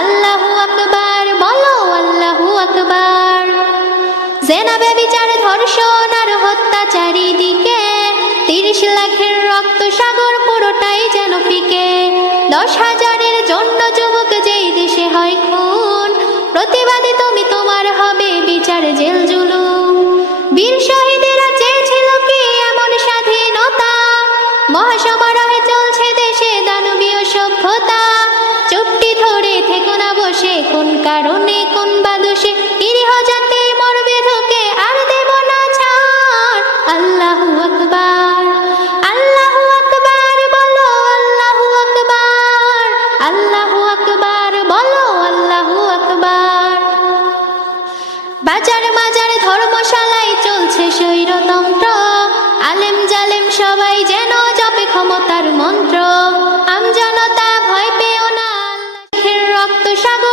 আল্লাহু আকবার, বলো আল্লাহু আকবার। জেনা ব্যভিচার ধর্ষণ আর হত্যা চারিদিকে, 30 লাখের রক্ত সাগর পুরোটাই যেন ফিকে। 10,000-এর জন্য যুবক যেই দেশে হয় খুন, প্রতিবাদী তুমি, তোমার হবে বিচার জেল জুলুম। বীর শহীদেরা চেয়েছিল কি এমন স্বাধীনতা, মহাসমারোহে চলছে দেশে দানবীয় সভ্যতা। চুপটি ধরে থেকো না বসে, কোন কারণে কোন বা দোষে নিরীহ জাতি মরবে ধুকে, আর দেব না ছাড়। আল্লাহু আকবার, আল্লাহু আকবার, বলো আল্লাহু আকবার। আল্লাহু আকবার, বলো আল্লাহু আকবার। বাজার মাজার ধর্মশালায় চলছে স্বৈরতন্ত্র, আলেম জালেম সবাই যেন জপে ক্ষমতার মন্ত্র। আমজনতা ভয় পেও না, আল্লাহের রক্ত সাগর